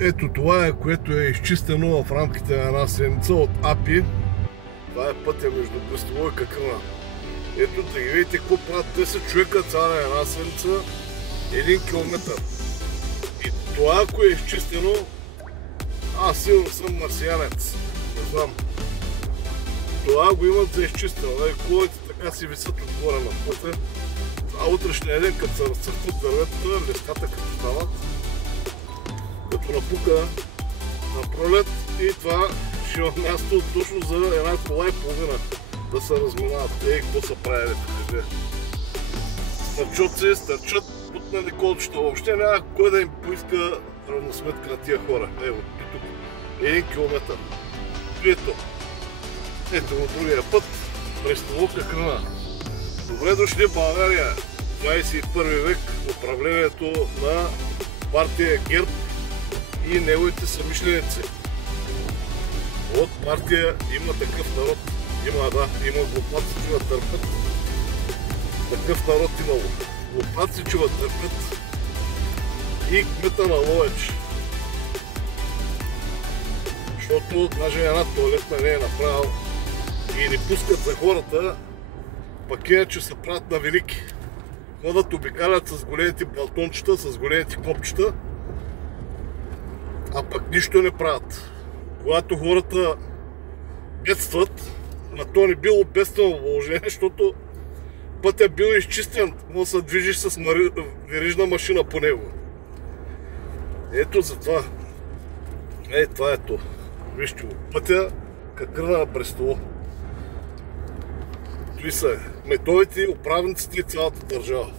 Ето това е, което е изчистено в рамките на една седмица от АПИ. Това е пътя между Брестово и Какрина. Ето да ги видите какво правят 10 човека цяла една седмица, 1 километър. И това, ако е изчистено, аз сигурно съм марсианец. Не знам. Това го имат за изчистено. Колите така си висят отгоре на пътя. А утрешния ден, като се разцъфтят дърветата, леската като стават, като напука на пролет, и това ще има място точно за една кола и половина да се разминават. Какво са правили тук? Стърчат, путнали колчета. Въобще няма кой да им поиска равносметка на тия хора. Ево, тук. 1 километър. Ето го другия път. Брестово, Какрина. Добре дошли в България. 21 век, управлението на партия ГЕРБ и неговите съмишленици. От партия Има такъв народ. Има глупаци, че ме търпят. Такъв народ имало. Глупаци, че ме търпят. И кмета на Ловеч. Защото даже една туалетна не е направил и ни пускат за хората, пък иначе се правят на велики. Ходят, обикалят с големите балтончета, с големите копчета, а пък нищо не правят. Когато хората бедстват, на то не било бедствено положение, защото пътят бил изчистен, може да се движиш с верижна машина по него. Ето за това. Това е то. Вижте го. Пътя Какрина, Брестово. Той са методите, управниците и цялата държава.